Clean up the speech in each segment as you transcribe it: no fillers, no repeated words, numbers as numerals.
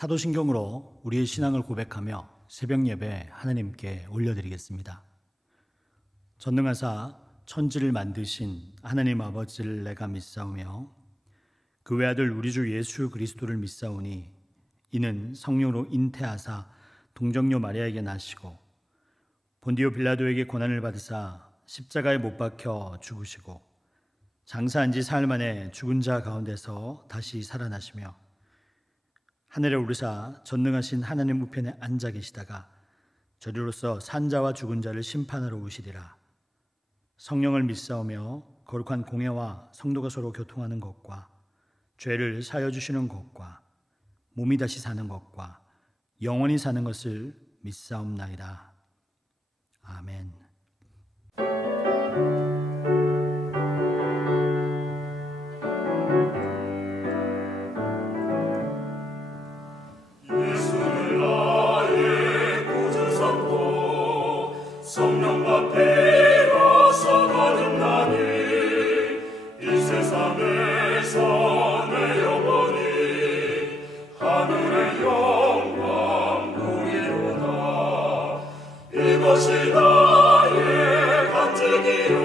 사도신경으로 우리의 신앙을 고백하며 새벽 예배 하나님께 올려드리겠습니다. 전능하사 천지를 만드신 하나님 아버지를 내가 믿사오며 그 외아들 우리 주 예수 그리스도를 믿사오니 이는 성령으로 잉태하사 동정녀 마리아에게 나시고 본디오 빌라도에게 고난을 받으사 십자가에 못 박혀 죽으시고 장사한 지 사흘 만에 죽은 자 가운데서 다시 살아나시며 하늘에 오르사 전능하신 하나님 우편에 앉아 계시다가 저리로서 산자와 죽은 자를 심판하러 오시리라. 성령을 믿사오며 거룩한 공회와 성도가 서로 교통하는 것과 죄를 사여 주시는 것과 몸이 다시 사는 것과 영원히 사는 것을 믿사옵나이다. 아멘. 성령과 피로서 거듭나니 이 세상에서 내 영혼이 하늘의 영광 누리로다. 이것이 나의 간증이요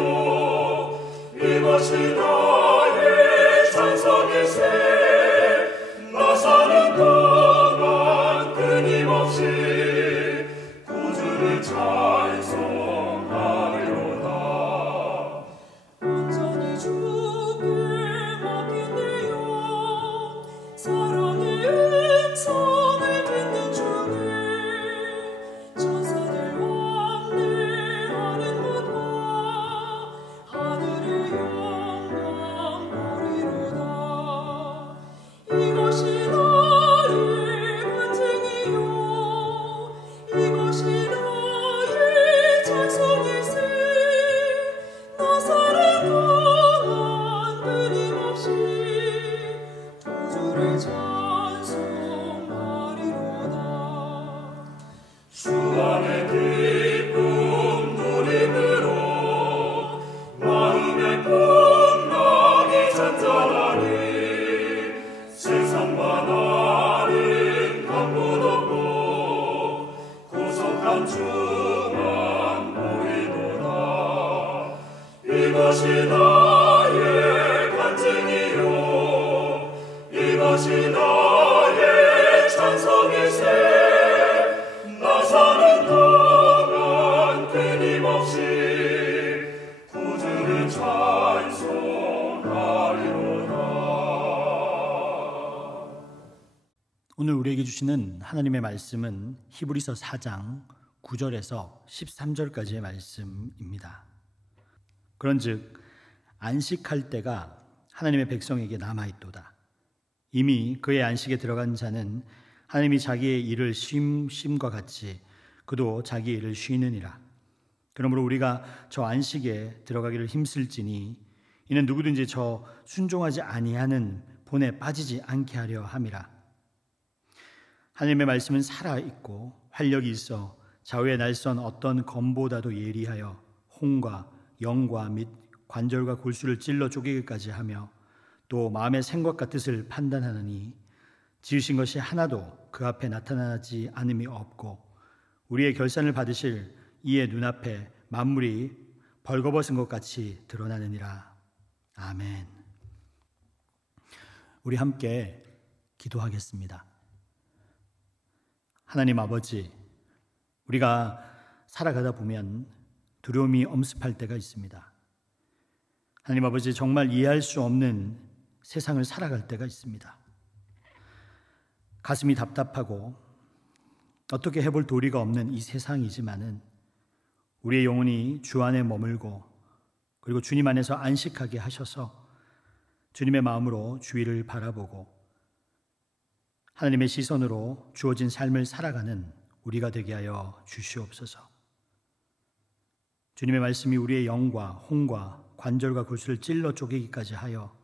이것이 나의 찬송일세. 나 사는 동안 끊임없이 구주를 찬송하리로다. 온전히 주께 맡긴대요. 사랑의 음성을 듣는 중에 천사들 왕래하는 것과 하늘의 영광 보리로다. 이것이 나의 간증이요 이것이 나의 찬송일세. 나 사는 동안 끊임없이 구주를 찬송하리로다. 주 안에 기쁨 누림으로 마음의 풍랑이 잔잔하니 세상과 나는 강분 없고 고속한 주만 보이도다. 이것이 나의 간증이요 이것이 나의 찬송일세. 나 사는 동안 끊임없이 구주를 찬송하리로다. 오늘 우리에게 주시는 하나님의 말씀은 히브리서 4장 9절에서 13절까지의 말씀입니다. 그런즉 안식할 때가 하나님의 백성에게 남아있도다. 이미 그의 안식에 들어간 자는 하나님이 자기의 일을 쉼과 같이 그도 자기의 일을 쉬느니라. 그러므로 우리가 저 안식에 들어가기를 힘쓸지니 이는 누구든지 저 순종하지 아니하는 본에 빠지지 않게 하려 함이라. 하나님의 말씀은 살아있고 활력이 있어 좌우에 날선 어떤 검보다도 예리하여 혼과 영과 및 관절과 골수를 찔러 쪼개기까지 하며 또 마음의 생각과 뜻을 판단하느니 지으신 것이 하나도 그 앞에 나타나지 않음이 없고 우리의 결산을 받으실 이의 눈앞에 만물이 벌거벗은 것 같이 드러나느니라. 아멘. 우리 함께 기도하겠습니다. 하나님 아버지, 우리가 살아가다 보면 두려움이 엄습할 때가 있습니다. 하나님 아버지, 정말 이해할 수 없는 세상을 살아갈 때가 있습니다. 가슴이 답답하고 어떻게 해볼 도리가 없는 이 세상이지만은 우리의 영혼이 주 안에 머물고 그리고 주님 안에서 안식하게 하셔서 주님의 마음으로 주위를 바라보고 하나님의 시선으로 주어진 삶을 살아가는 우리가 되게 하여 주시옵소서. 주님의 말씀이 우리의 영과 혼과 관절과 골수를 찔러 쪼개기까지 하여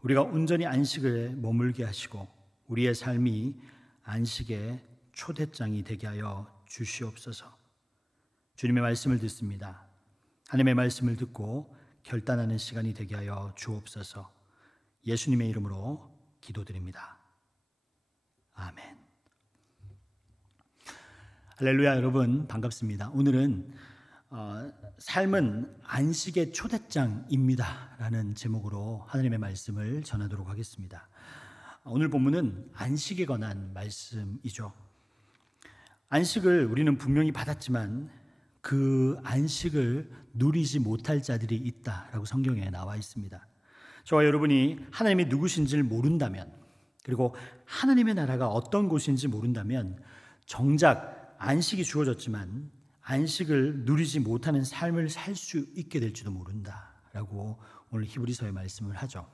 우리가 온전히 안식을 머물게 하시고 우리의 삶이 안식의 초대장이 되게 하여 주시옵소서. 주님의 말씀을 듣습니다. 하나님의 말씀을 듣고 결단하는 시간이 되게 하여 주옵소서. 예수님의 이름으로 기도드립니다. 아멘. 할렐루야. 여러분 반갑습니다. 오늘은 삶은 안식의 초대장입니다 라는 제목으로 하나님의 말씀을 전하도록 하겠습니다. 오늘 본문은 안식에 관한 말씀이죠. 안식을 우리는 분명히 받았지만 그 안식을 누리지 못할 자들이 있다라고 성경에 나와 있습니다. 저와 여러분이 하나님이 누구신지를 모른다면, 그리고 하나님의 나라가 어떤 곳인지 모른다면 정작 안식이 주어졌지만 안식을 누리지 못하는 삶을 살 수 있게 될지도 모른다라고 오늘 히브리서의 말씀을 하죠.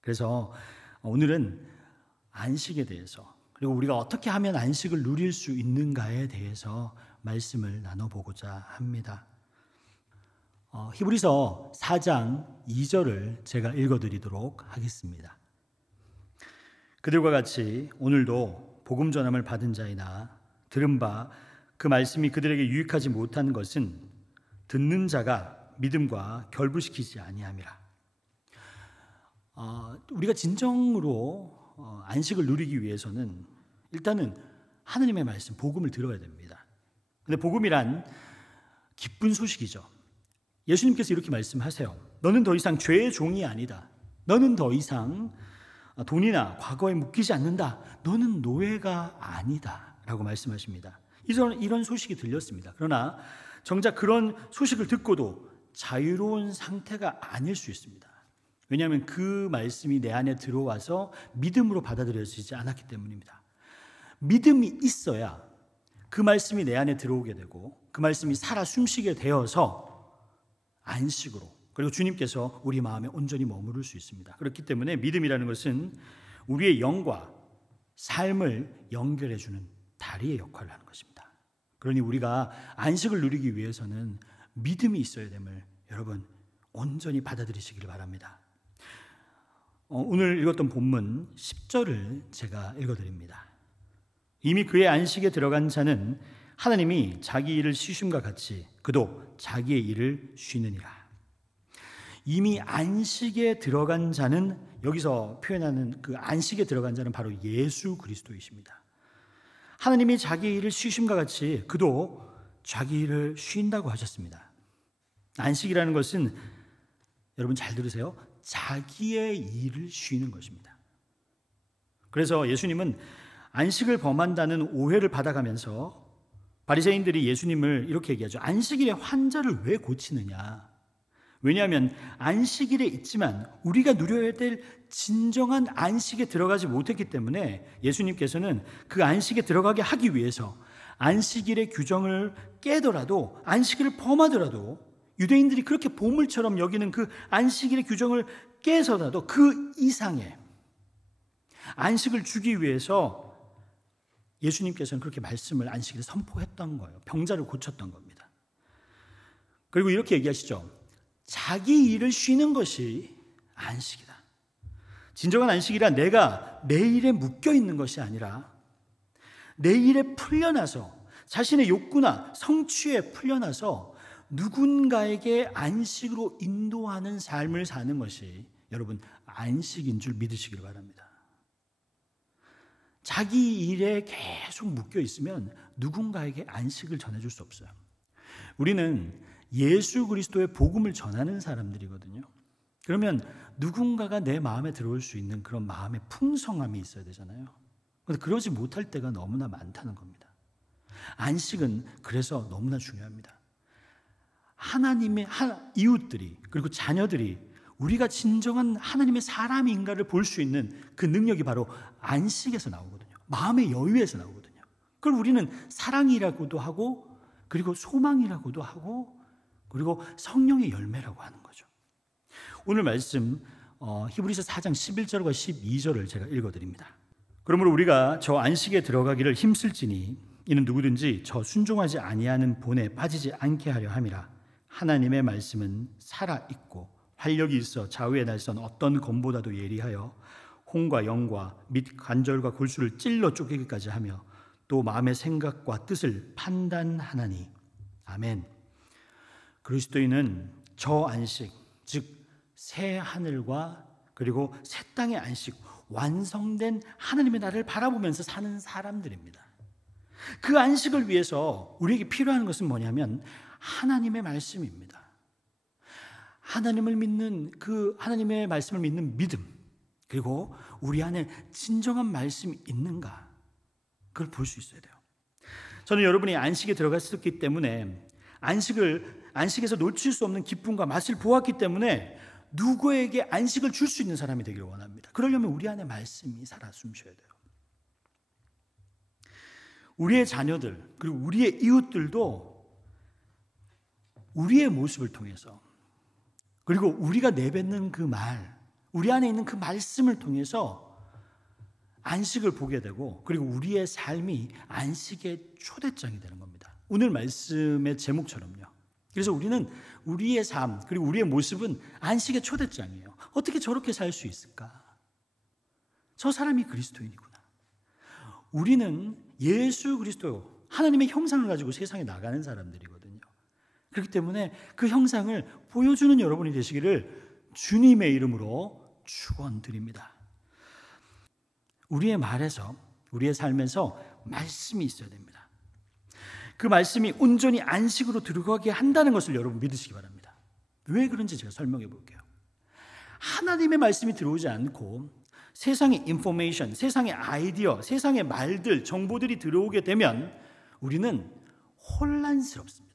그래서 오늘은 안식에 대해서, 그리고 우리가 어떻게 하면 안식을 누릴 수 있는가에 대해서 말씀을 나눠보고자 합니다. 히브리서 4장 2절을 제가 읽어드리도록 하겠습니다. 그들과 같이 오늘도 복음 전함을 받은 자이나 들은 바 그 말씀이 그들에게 유익하지 못하는 것은 듣는 자가 믿음과 결부시키지 아니함이라. 우리가 진정으로 안식을 누리기 위해서는 일단은 하나님의 말씀, 복음을 들어야 됩니다. 근데 복음이란 기쁜 소식이죠. 예수님께서 이렇게 말씀하세요. 너는 더 이상 죄의 종이 아니다. 너는 더 이상 돈이나 과거에 묶이지 않는다. 너는 노예가 아니다 라고 말씀하십니다. 이런 소식이 들렸습니다. 그러나 정작 그런 소식을 듣고도 자유로운 상태가 아닐 수 있습니다. 왜냐하면 그 말씀이 내 안에 들어와서 믿음으로 받아들여지지 않았기 때문입니다. 믿음이 있어야 그 말씀이 내 안에 들어오게 되고 그 말씀이 살아 숨쉬게 되어서 안식으로, 그리고 주님께서 우리 마음에 온전히 머무를 수 있습니다. 그렇기 때문에 믿음이라는 것은 우리의 영과 삶을 연결해주는 다리의 역할을 하는 것입니다. 그러니 우리가 안식을 누리기 위해서는 믿음이 있어야 됨을 여러분 온전히 받아들이시길 바랍니다. 오늘 읽었던 본문 10절을 제가 읽어드립니다. 이미 그의 안식에 들어간 자는 하나님이 자기 일을 쉬심과 같이 그도 자기의 일을 쉬느니라. 이미 안식에 들어간 자는, 여기서 표현하는 그 안식에 들어간 자는 바로 예수 그리스도이십니다. 하나님이 자기 일을 쉬심과 같이 그도 자기 일을 쉰다고 하셨습니다. 안식이라는 것은 여러분 잘 들으세요. 자기의 일을 쉬는 것입니다. 그래서 예수님은 안식을 범한다는 오해를 받아가면서 바리새인들이 예수님을 이렇게 얘기하죠. 안식일에 환자를 왜 고치느냐? 왜냐하면 안식일에 있지만 우리가 누려야 될 진정한 안식에 들어가지 못했기 때문에 예수님께서는 그 안식에 들어가게 하기 위해서 안식일의 규정을 깨더라도, 안식일을 범하더라도, 유대인들이 그렇게 보물처럼 여기는 그 안식일의 규정을 깨서라도 그 이상의 안식을 주기 위해서 예수님께서는 그렇게 말씀을 안식일에 선포했던 거예요. 병자를 고쳤던 겁니다. 그리고 이렇게 얘기하시죠. 자기 일을 쉬는 것이 안식이다. 진정한 안식이란 내가 내 일에 묶여 있는 것이 아니라 내 일에 풀려나서, 자신의 욕구나 성취에 풀려나서 누군가에게 안식으로 인도하는 삶을 사는 것이 여러분 안식인 줄 믿으시길 바랍니다. 자기 일에 계속 묶여 있으면 누군가에게 안식을 전해줄 수 없어요. 우리는 예수 그리스도의 복음을 전하는 사람들이거든요. 그러면 누군가가 내 마음에 들어올 수 있는 그런 마음의 풍성함이 있어야 되잖아요. 그런데 그러지 못할 때가 너무나 많다는 겁니다. 안식은 그래서 너무나 중요합니다. 하나님의 이웃들이, 그리고 자녀들이 우리가 진정한 하나님의 사람인가를 볼 수 있는 그 능력이 바로 안식에서 나오거든요. 마음의 여유에서 나오거든요. 그걸 우리는 사랑이라고도 하고, 그리고 소망이라고도 하고, 그리고 성령의 열매라고 하는 거죠. 오늘 말씀 히브리서 4장 11절과 12절을 제가 읽어드립니다. 그러므로 우리가 저 안식에 들어가기를 힘쓸지니 이는 누구든지 저 순종하지 아니하는 본에 빠지지 않게 하려 함이라. 하나님의 말씀은 살아있고 활력이 있어 좌우의 날선 어떤 검보다도 예리하여 혼과 영과 및 관절과 골수를 찔러 쪼개기까지 하며 또 마음의 생각과 뜻을 판단하나니. 아멘. 그리스도인은 저 안식, 즉 새 하늘과 그리고 새 땅의 안식, 완성된 하나님의 나라를 바라보면서 사는 사람들입니다. 그 안식을 위해서 우리에게 필요한 것은 뭐냐면 하나님의 말씀입니다. 하나님을 믿는 그 하나님의 말씀을 믿는 믿음, 그리고 우리 안에 진정한 말씀이 있는가, 그걸 볼 수 있어야 돼요. 저는 여러분이 안식에 들어갔었기 때문에 안식에서 놓칠 수 없는 기쁨과 맛을 보았기 때문에 누구에게 안식을 줄 수 있는 사람이 되기를 원합니다. 그러려면 우리 안에 말씀이 살아 숨쉬어야 돼요. 우리의 자녀들 그리고 우리의 이웃들도 우리의 모습을 통해서, 그리고 우리가 내뱉는 그 말, 우리 안에 있는 그 말씀을 통해서 안식을 보게 되고, 그리고 우리의 삶이 안식의 초대장이 되는 겁니다. 오늘 말씀의 제목처럼요. 그래서 우리는 우리의 삶 그리고 우리의 모습은 안식의 초대장이에요. 어떻게 저렇게 살 수 있을까? 저 사람이 그리스도인이구나. 우리는 예수 그리스도 하나님의 형상을 가지고 세상에 나가는 사람들이거든요. 그렇기 때문에 그 형상을 보여주는 여러분이 되시기를 주님의 이름으로 축원드립니다. 우리의 말에서, 우리의 삶에서 말씀이 있어야 됩니다. 그 말씀이 온전히 안식으로 들어가게 한다는 것을 여러분 믿으시기 바랍니다. 왜 그런지 제가 설명해 볼게요. 하나님의 말씀이 들어오지 않고 세상의 인포메이션, 세상의 아이디어, 세상의 말들, 정보들이 들어오게 되면 우리는 혼란스럽습니다.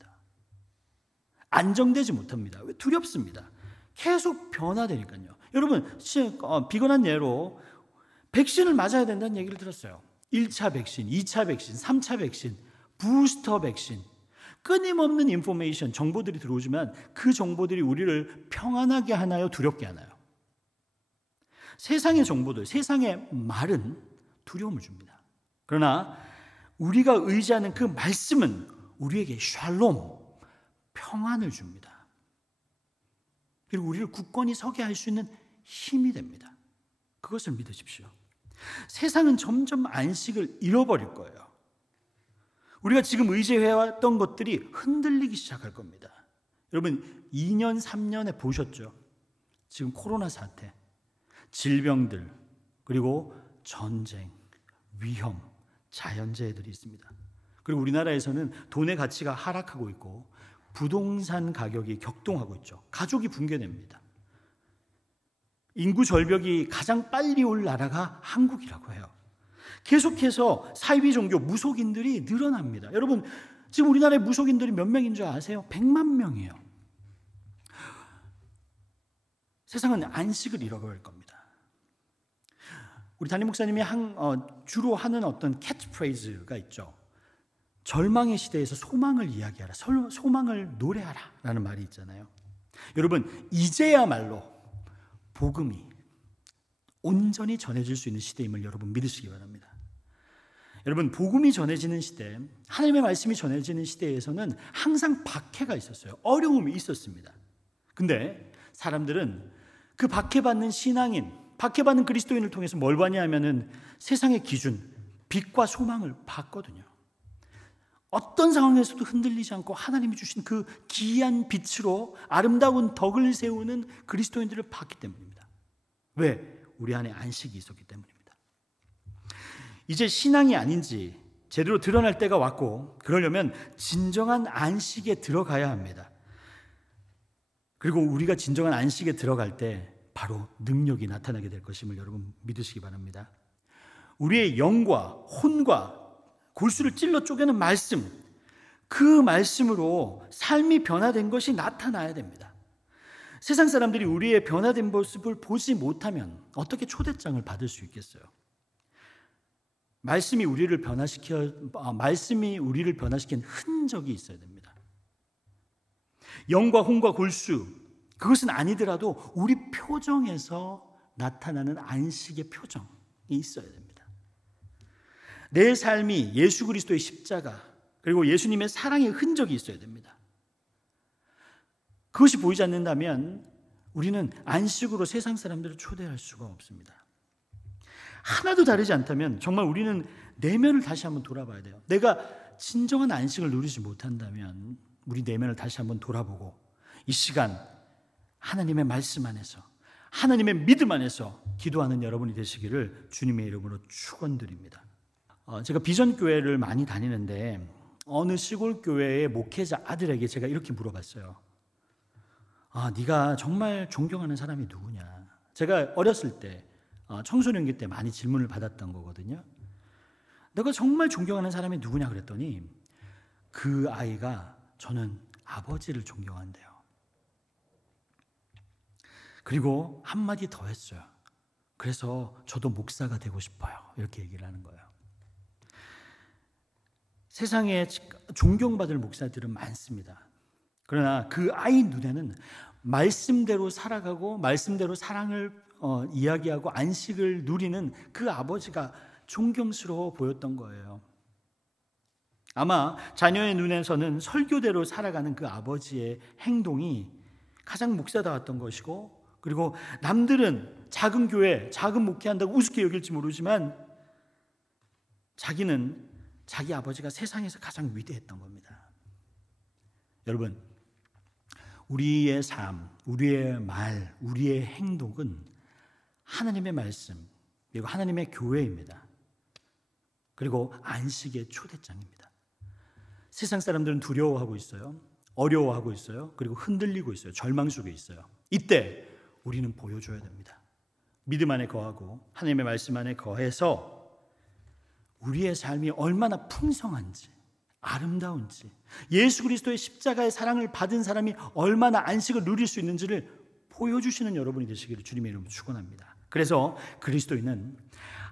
안정되지 못합니다. 왜? 두렵습니다. 계속 변화되니까요. 여러분, 비건한 예로 백신을 맞아야 된다는 얘기를 들었어요. 1차 백신, 2차 백신, 3차 백신, 부스터 백신, 끊임없는 인포메이션, 정보들이 들어오지만 그 정보들이 우리를 평안하게 하나요? 두렵게 하나요? 세상의 정보들, 세상의 말은 두려움을 줍니다. 그러나 우리가 의지하는 그 말씀은 우리에게 샬롬, 평안을 줍니다. 그리고 우리를 굳건히 서게 할 수 있는 힘이 됩니다. 그것을 믿으십시오. 세상은 점점 안식을 잃어버릴 거예요. 우리가 지금 의지해왔던 것들이 흔들리기 시작할 겁니다. 여러분 2년, 3년에 보셨죠? 지금 코로나 사태, 질병들, 그리고 전쟁, 위험, 자연재해들이 있습니다. 그리고 우리나라에서는 돈의 가치가 하락하고 있고 부동산 가격이 격동하고 있죠. 가족이 붕괴됩니다. 인구 절벽이 가장 빨리 올 나라가 한국이라고 해요. 계속해서 사이비 종교 무속인들이 늘어납니다. 여러분 지금 우리나라의 무속인들이 몇 명인 줄 아세요? 100만 명이에요. 세상은 안식을 잃어버릴 겁니다. 우리 담임 목사님이 주로 하는 어떤 캐치프레이즈가 있죠. 절망의 시대에서 소망을 이야기하라, 소망을 노래하라 라는 말이 있잖아요. 여러분 이제야말로 복음이 온전히 전해질 수 있는 시대임을 여러분 믿으시기 바랍니다. 여러분 복음이 전해지는 시대, 하나님의 말씀이 전해지는 시대에서는 항상 박해가 있었어요. 어려움이 있었습니다. 근데 사람들은 그 박해받는 신앙인, 박해받는 그리스도인을 통해서 뭘 봤냐면은 세상의 기준, 빛과 소망을 봤거든요. 어떤 상황에서도 흔들리지 않고 하나님이 주신 그 기이한 빛으로 아름다운 덕을 세우는 그리스도인들을 봤기 때문입니다. 왜? 우리 안에 안식이 있었기 때문입니다. 이제 신앙이 아닌지 제대로 드러날 때가 왔고, 그러려면 진정한 안식에 들어가야 합니다. 그리고 우리가 진정한 안식에 들어갈 때 바로 능력이 나타나게 될 것임을 여러분 믿으시기 바랍니다. 우리의 영과 혼과 골수를 찔러 쪼개는 말씀, 그 말씀으로 삶이 변화된 것이 나타나야 됩니다. 세상 사람들이 우리의 변화된 모습을 보지 못하면 어떻게 초대장을 받을 수 있겠어요? 말씀이 우리를 변화시킨 흔적이 있어야 됩니다. 영과 혼과 골수, 그것은 아니더라도 우리 표정에서 나타나는 안식의 표정이 있어야 됩니다. 내 삶이 예수 그리스도의 십자가, 그리고 예수님의 사랑의 흔적이 있어야 됩니다. 그것이 보이지 않는다면 우리는 안식으로 세상 사람들을 초대할 수가 없습니다. 하나도 다르지 않다면 정말 우리는 내면을 다시 한번 돌아봐야 돼요. 내가 진정한 안식을 누리지 못한다면 우리 내면을 다시 한번 돌아보고 이 시간 하나님의 말씀 안에서, 하나님의 믿음 안에서 기도하는 여러분이 되시기를 주님의 이름으로 축원드립니다. 제가 비전교회를 많이 다니는데 어느 시골 교회의 목회자 아들에게 제가 이렇게 물어봤어요. 네가 정말 존경하는 사람이 누구냐? 제가 어렸을 때 청소년기 때 많이 질문을 받았던 거거든요. 내가 정말 존경하는 사람이 누구냐 그랬더니 그 아이가 저는 아버지를 존경한대요. 그리고 한마디 더 했어요. 그래서 저도 목사가 되고 싶어요. 이렇게 얘기를 하는 거예요. 세상에 존경받을 목사들은 많습니다. 그러나 그 아이 눈에는 말씀대로 살아가고 말씀대로 사랑을 이야기하고 안식을 누리는 그 아버지가 존경스러워 보였던 거예요. 아마 자녀의 눈에서는 설교대로 살아가는 그 아버지의 행동이 가장 목사다웠던 것이고, 그리고 남들은 작은 교회, 작은 목회한다고 우습게 여길지 모르지만 자기는 자기 아버지가 세상에서 가장 위대했던 겁니다. 여러분, 우리의 삶, 우리의 말, 우리의 행동은 하나님의 말씀, 그리고 하나님의 교회입니다. 그리고 안식의 초대장입니다. 세상 사람들은 두려워하고 있어요. 어려워하고 있어요. 그리고 흔들리고 있어요. 절망 속에 있어요. 이때 우리는 보여줘야 됩니다. 믿음 안에 거하고 하나님의 말씀 안에 거해서 우리의 삶이 얼마나 풍성한지, 아름다운지, 예수 그리스도의 십자가의 사랑을 받은 사람이 얼마나 안식을 누릴 수 있는지를 보여주시는 여러분이 되시기를 주님의 이름으로 축원합니다. 그래서 그리스도인은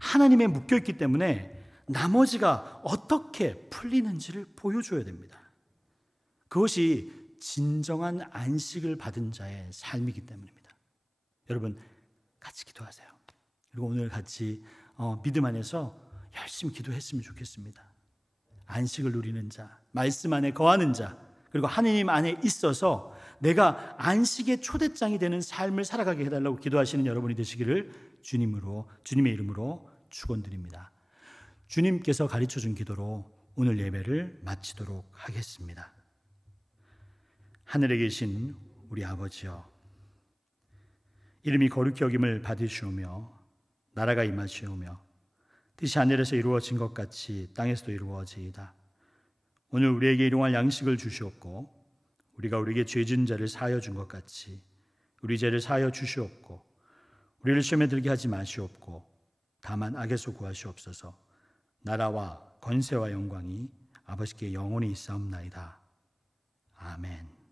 하나님에 묶여있기 때문에 나머지가 어떻게 풀리는지를 보여줘야 됩니다. 그것이 진정한 안식을 받은 자의 삶이기 때문입니다. 여러분, 같이 기도하세요. 그리고 오늘 같이 믿음 안에서 열심히 기도했으면 좋겠습니다. 안식을 누리는 자, 말씀 안에 거하는 자, 그리고 하느님 안에 있어서 내가 안식의 초대장이 되는 삶을 살아가게 해달라고 기도하시는 여러분이 되시기를 주님의 이름으로 축원드립니다. 주님께서 가르쳐준 기도로 오늘 예배를 마치도록 하겠습니다. 하늘에 계신 우리 아버지여, 이름이 거룩히 여김을 받으시오며 나라가 임하시오며 뜻이 하늘에서 이루어진 것 같이 땅에서도 이루어지이다. 오늘 우리에게 일용할 양식을 주시옵고 우리가 우리에게 죄진 자를 사하여 준 것 같이 우리 죄를 사하여 주시옵고 우리를 시험에 들게 하지 마시옵고 다만 악에서 구하시옵소서. 나라와 권세와 영광이 아버지께 영원히 있사옵나이다. 아멘.